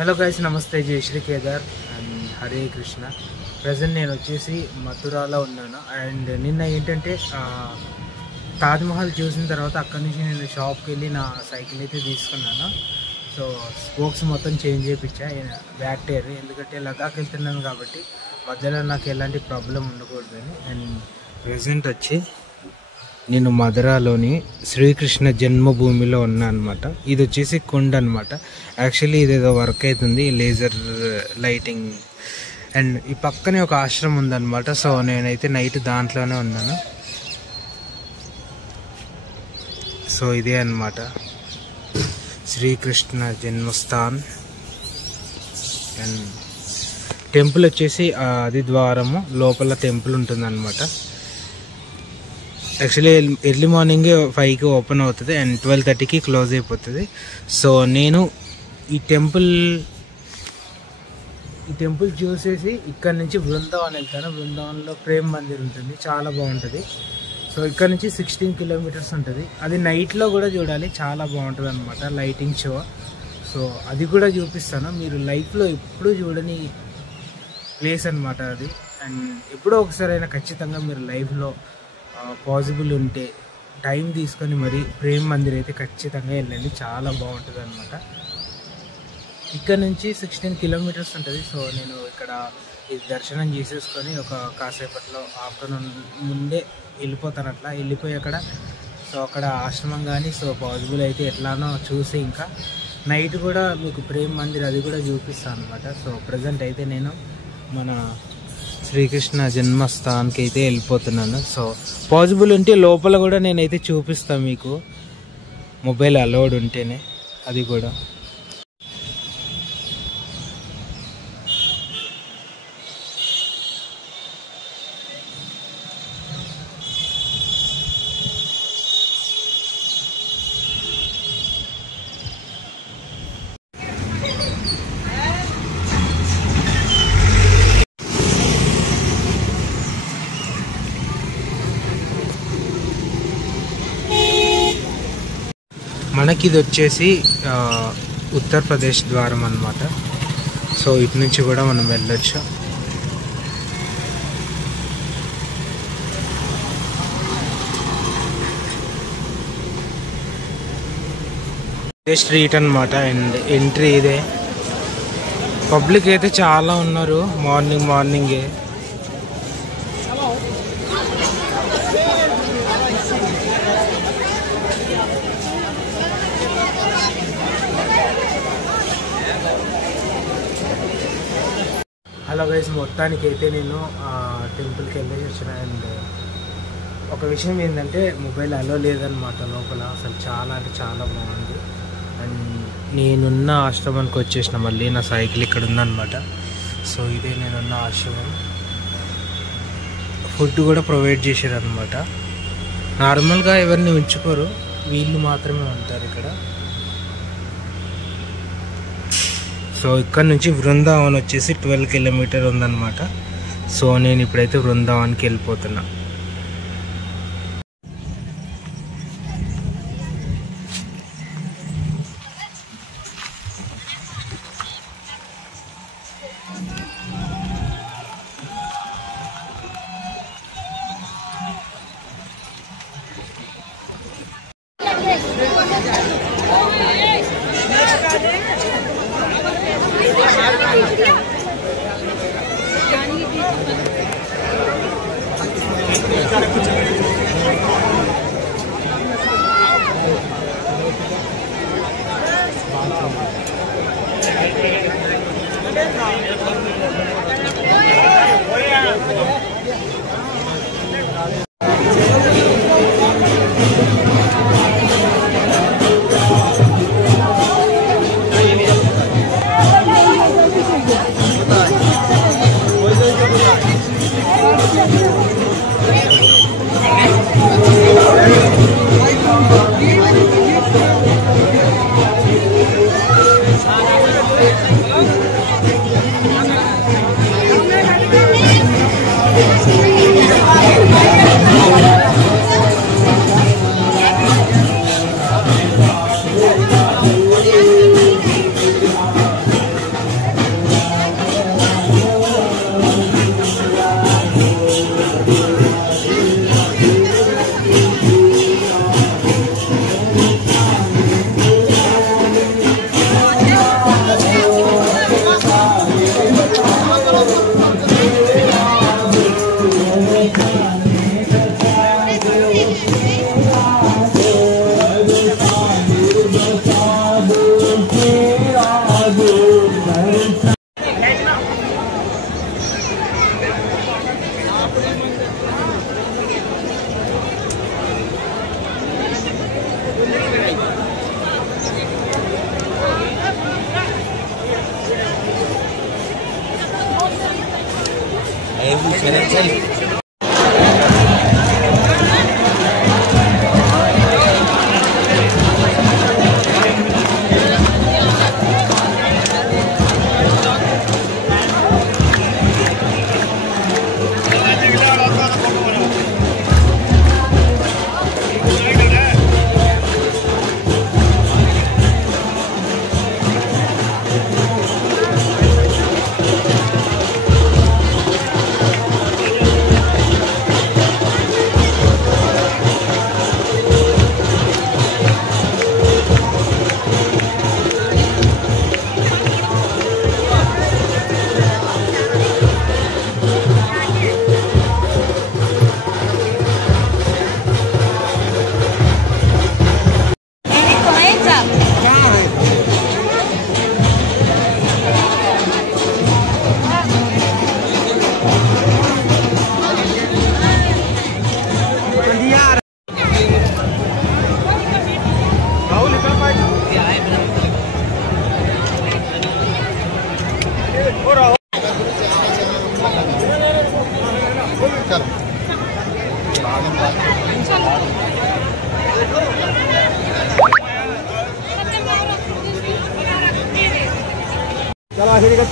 Hello guys, నమస్తే. జై Shri Kedar and Hare Krishna. Present నేను వచ్చేసి మథురాలో ఉన్నాను. అండ్ నిన్న ఏంటంటే తాజ్మహల్ చూసిన తర్వాత అక్కడి నుంచి నేను షాప్కి వెళ్ళి నా సైకిల్ అయితే తీసుకున్నాను. సో స్పోక్స్ మొత్తం చేంజ్ చేయించా, బ్యాక్ టైర్, ఎందుకంటే లదాఖ్ వెళ్తున్నాను కాబట్టి మధ్యలో నాకు ఎలాంటి ప్రాబ్లం ఉండకూడదని. అండ్ ప్రజెంట్ వచ్చి నేను మథురాలోని శ్రీకృష్ణ జన్మభూమిలో ఉన్నా అనమాట. ఇది వచ్చేసి కుండ అనమాట. యాక్చువల్లీ ఇదేదో వర్క్ అవుతుంది, లేజర్ లైటింగ్. అండ్ ఈ పక్కనే ఒక ఆశ్రమం ఉందన్నమాట. సో నేనైతే నైట్ దాంట్లోనే ఉన్నాను. సో ఇదే అన్నమాట శ్రీకృష్ణ జన్మస్థాన్. అండ్ టెంపుల్ వచ్చేసి అది ద్వారము, లోపల టెంపుల్ ఉంటుందన్నమాట. యాక్చువల్లీ ఎర్లీ మార్నింగ్ 5కి ఓపెన్ అవుతుంది అండ్ 12:30కి క్లోజ్ అయిపోతుంది. సో నేను ఈ టెంపుల్ చూసేసి ఇక్కడ నుంచి బృందావన్ వెళ్తాను. బృందావన్లో ప్రేమ్ మందిర్ ఉంటుంది, చాలా బాగుంటుంది. సో ఇక్కడ నుంచి 16 కిలోమీటర్స్ ఉంటుంది. అది నైట్లో కూడా చూడాలి, చాలా బాగుంటుంది అనమాట, లైటింగ్ షో. సో అది కూడా చూపిస్తాను. మీరు లైఫ్లో ఎప్పుడూ చూడని ప్లేస్ అనమాట అది. అండ్ ఎప్పుడో ఒకసారైనా ఖచ్చితంగా మీరు లైఫ్లో పాసిబుల్ ఉంటే టైం తీసుకొని మరి ప్రేమ్ మందిర్ అయితే ఖచ్చితంగా వెళ్ళండి, చాలా బాగుంటుంది అనమాట. ఇక్కడ నుంచి 16 కిలోమీటర్స్ ఉంటుంది. సో నేను ఇక్కడ ఇది దర్శనం చేసేసుకొని ఒక కాసేపట్లో ఆఫ్టర్నూన్ ముందే వెళ్ళిపోతాను. అట్లా వెళ్ళిపోయి అక్కడ సో అక్కడ ఆశ్రమం కానీ సో పాసిబుల్ అయితే ఎట్లానో చూసి ఇంకా నైట్ కూడా మీకు ప్రేమ్ మందిర్ అది కూడా చూపిస్తాను అనమాట. సో ప్రజెంట్ అయితే నేను మన శ్రీకృష్ణ జన్మస్థాన్కి అయితే వెళ్ళిపోతున్నాను. సో పాసిబుల్ ఉంటే లోపల కూడా నేనైతే చూపిస్తాను మీకు, మొబైల్ అలౌడ్ ఉంటేనే అది కూడా. మనకి ఇది వచ్చేసి ఉత్తరప్రదేశ్ ద్వారం అన్నమాట. సో ఇటు నుంచి కూడా మనం వెళ్ళొచ్చు. ఇదే స్ట్రీట్ అన్నమాట. అండ్ ఎంట్రీ ఇదే. పబ్లిక్ అయితే చాలా ఉన్నారు మార్నింగే. హలో గైస్, మొత్తానికి అయితే నేను టెంపుల్కి వెళ్ళేసి వచ్చిన. అండ్ ఒక విషయం ఏంటంటే మొబైల్ అలో లేదనమాట లోపల. అసలు చాలా అంటే చాలా బాగుంది. అండ్ నేనున్న ఆశ్రమానికి వచ్చేసిన, మళ్ళీ నా సైకిల్ ఇక్కడ ఉందన్నమాట. సో ఇదే నేనున్న ఆశ్రమం. ఫుడ్ కూడా ప్రొవైడ్ చేశారనమాట. నార్మల్గా ఎవరిని ఉంచుకోరు, వీళ్ళు మాత్రమే ఉంటారు ఇక్కడ. సో ఇక్కడ నుంచి బృందావన్ వచ్చేసి 12 కిలోమీటర్ ఉందన్నమాట. సో నేను ఇప్పుడైతే బృందావన్కి వెళ్ళిపోతున్నా. चलो आखिरी का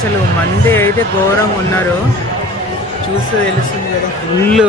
అసలు మంది అయితే ఘోరంగా ఉన్నారు, చూస్తే తెలుస్తుంది కదా ఫుల్.